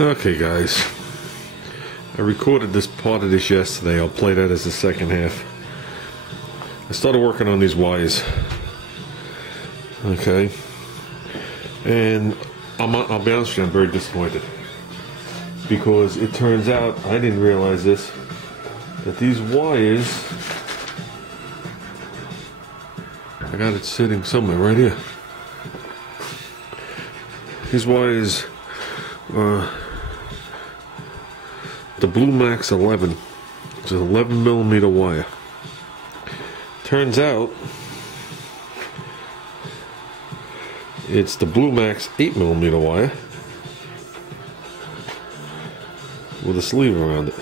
Okay guys, I recorded this part of this yesterday. I'll play that as the second half. I started working on these wires, okay, and I'll be honest with you, I'm very disappointed, because it turns out, I didn't realize this, that these wires, I got it sitting somewhere right here. These wires, the Blue Max 11, it's an 11 millimeter wire. Turns out it's the Blue Max 8 millimeter wire with a sleeve around it.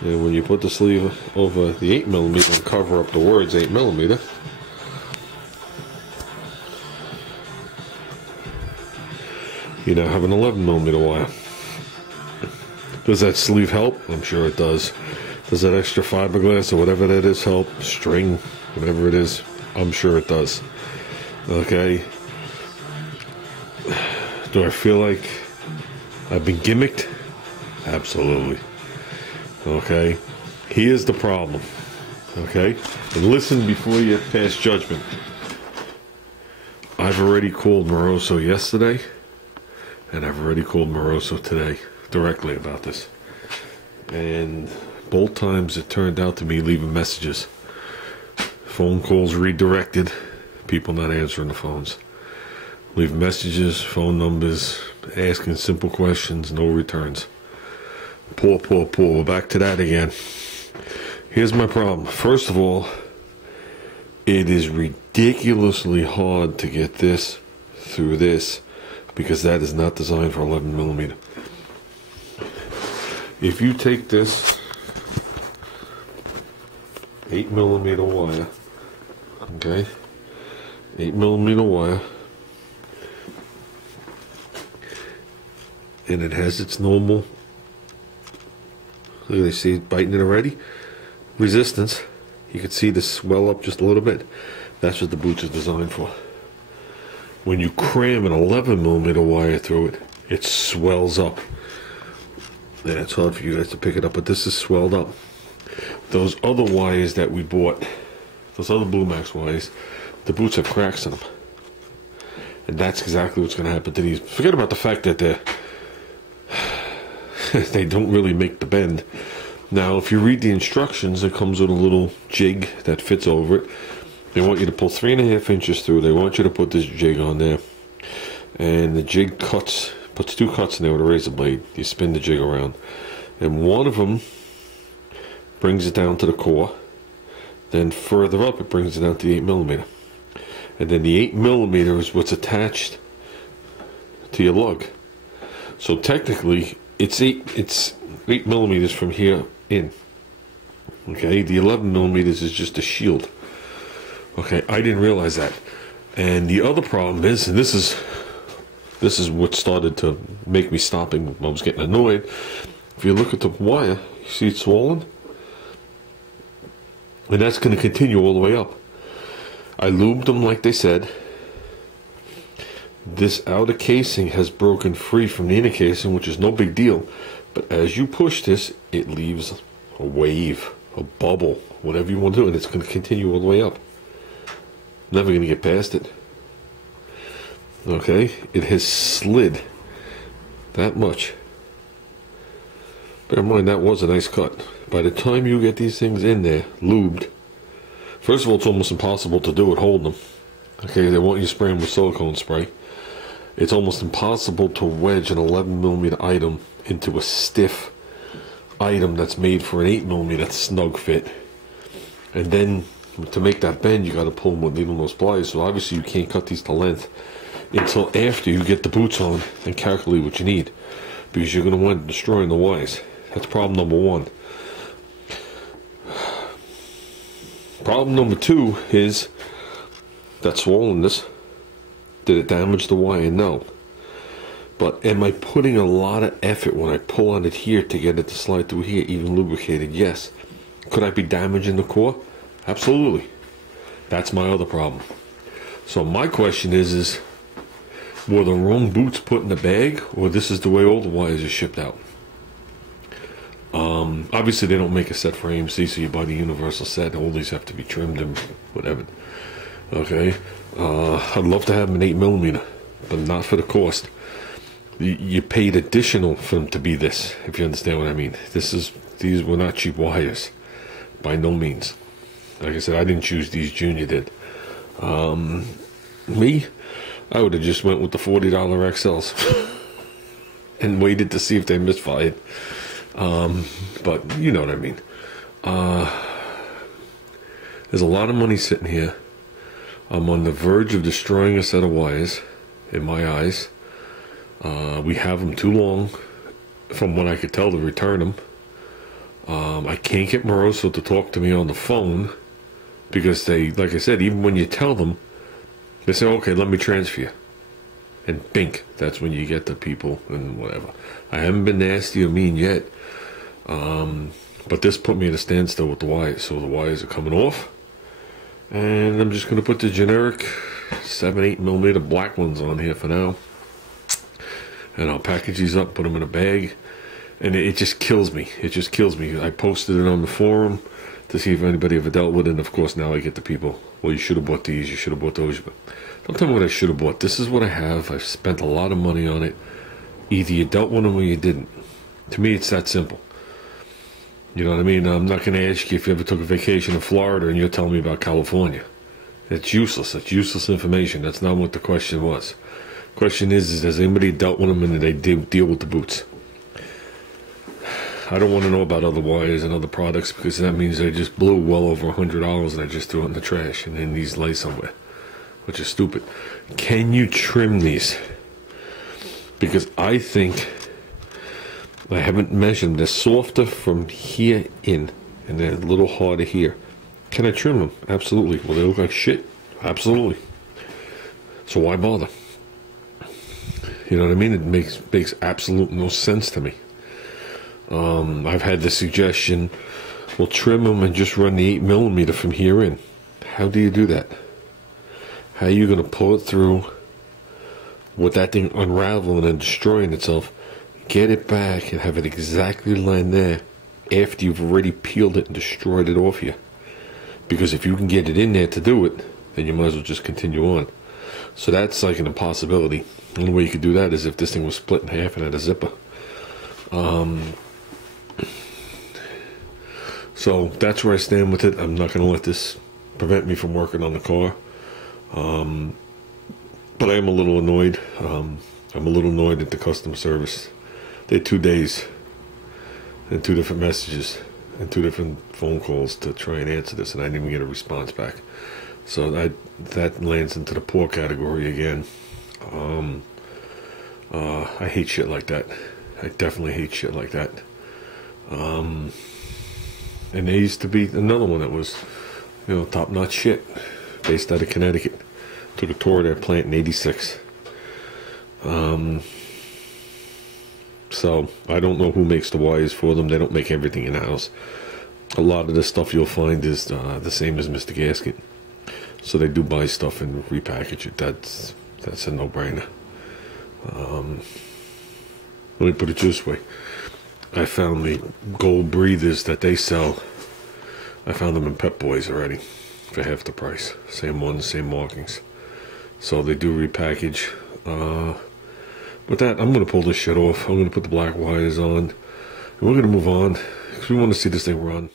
And when you put the sleeve over the 8 millimeter and cover up the words 8 millimeter, you now have an 11 millimeter wire. Does that sleeve help? I'm sure it does. Does that extra fiberglass or whatever that is help? String, whatever it is, I'm sure it does. Okay. Do I feel like I've been gimmicked? Absolutely. Okay. Here's the problem. Okay. And listen before you pass judgment. I've already called Moroso yesterday, and I've already called Moroso today directly about this. And both times it turned out to me leaving messages. Phone calls redirected, people not answering the phones. Leave messages, phone numbers, asking simple questions, no returns. Poor. We're back to that again. Here's my problem. First of all, it is ridiculously hard to get this through this, because that is not designed for 11 millimeter. If you take this 8 millimeter wire, okay, 8 millimeter wire, and it has its normal, look at this, see it biting it already, resistance, you can see this swell up just a little bit. That's what the boots are designed for. When you cram an 11 millimeter wire through it, it swells up. Yeah, it's hard for you guys to pick it up, but this is swelled up. Those other wires that we bought, those other Blue Max wires, the boots have cracks in them. And that's exactly what's going to happen to these. Forget about the fact that they don't really make the bend. Now, if you read the instructions, it comes with a little jig that fits over it. They want you to pull 3.5 inches through. They want you to put this jig on there. And the jig puts 2 cuts in there with a razor blade. You spin the jig around. And one of them brings it down to the core. Then further up, it brings it down to the 8 millimeter. And then the 8 millimeter is what's attached to your lug. So technically, it's 8 millimeters from here in. Okay, the 11 millimeters is just a shield. Okay, I didn't realize that. And the other problem is, and this is what started to make me stopping. I was getting annoyed. If you look at the wire, you see it's swollen, and that's going to continue all the way up. I lubed them like they said. This outer casing has broken free from the inner casing, which is no big deal. But as you push this, it leaves a wave, a bubble, whatever you want to do, and it's going to continue all the way up. Never going to get past it. Okay, it has slid that much. Bear in mind, that was a nice cut. By the time you get these things in there, lubed, first of all, it's almost impossible to do it holding them. Okay, they want you to spray them with silicone spray. It's almost impossible to wedge an 11 millimeter item into a stiff item that's made for an 8 millimeter snug fit. And then to make that bend, you got to pull them with needle nose pliers. So obviously you can't cut these to length until after you get the boots on and calculate what you need, because you're going to wind up destroying the wires. That's problem number one. Problem number two is that swollenness. Did it damage the wire? No. But am I putting a lot of effort when I pull on it here to get it to slide through here, even lubricated? Yes. Could I be damaging the core? Absolutely. That's my other problem. So my question is were the wrong boots put in the bag, or this is the way all the wires are shipped out. Obviously they don't make a set for AMC, so you buy the universal set. All these have to be trimmed and whatever. Okay, I'd love to have them in 8mm, but not for the cost. You paid additional for them to be this, if you understand what I mean. These were not cheap wires, by no means. Like I said, I didn't choose these, Junior did. Me, I would have just went with the $40 XLs and waited to see if they misfired. But you know what I mean. There's a lot of money sitting here. I'm on the verge of destroying a set of wires, in my eyes. We have them too long, from what I could tell, to return them. I can't get Moroso to talk to me on the phone, because they, like I said, even when you tell them, they say, okay, let me transfer you. And bink, that's when you get the people and whatever. I haven't been nasty or mean yet, but this put me at a standstill with the wires. So the wires are coming off, and I'm just going to put the generic 7-8mm black ones on here for now. And I'll package these up, put them in a bag, and it just kills me. It just kills me. I posted it on the forum to see if anybody ever dealt with it, and of course now I get the people, well, you should have bought these, you should have bought those, but don't tell me what I should have bought. This is what I have. I've spent a lot of money on it. Either you dealt with them or you didn't. To me, it's that simple. You know what I mean? I'm not going to ask you if you ever took a vacation in Florida and you're telling me about California. It's useless. It's useless information. That's not what the question was. The question is has anybody dealt with them and did they deal with the boots? I don't want to know about other wires and other products, because that means they just blew well over $100 and I just threw it in the trash and then these lay somewhere, which is stupid. Can you trim these? Because I think, I haven't measured them, they're softer from here in and they're a little harder here. Can I trim them? Absolutely. Will they look like shit? Absolutely. So why bother? You know what I mean? It makes absolute no sense to me. I've had the suggestion, well, trim them and just run the 8mm from here in. How do you do that? How are you going to pull it through with that thing unraveling and destroying itself, get it back and have it exactly lined there after you've already peeled it and destroyed it off you? Because if you can get it in there to do it, then you might as well just continue on. So that's like an impossibility. The only way you could do that is if this thing was split in half and had a zipper. So that's where I stand with it. I'm not going to let this prevent me from working on the car. But I am a little annoyed. I'm a little annoyed at the customer service. They had 2 days and 2 different messages and 2 different phone calls to try and answer this, and I didn't even get a response back. So that lands into the poor category again. I hate shit like that. I definitely hate shit like that. And there used to be another one that was, you know, top-notch shit, based out of Connecticut. Took a tour of their plant in '86. So I don't know who makes the wires for them. They don't make everything in-house. A lot of the stuff you'll find is the same as Mr. Gasket. So they do buy stuff and repackage it. That's a no-brainer. Let me put it this way. I found the gold breathers that they sell. I found them in Pep Boys already for half the price. Same ones, same markings. So they do repackage. With that, I'm going to pull this shit off. I'm going to put the black wires on. And we're going to move on, because we want to see this thing run.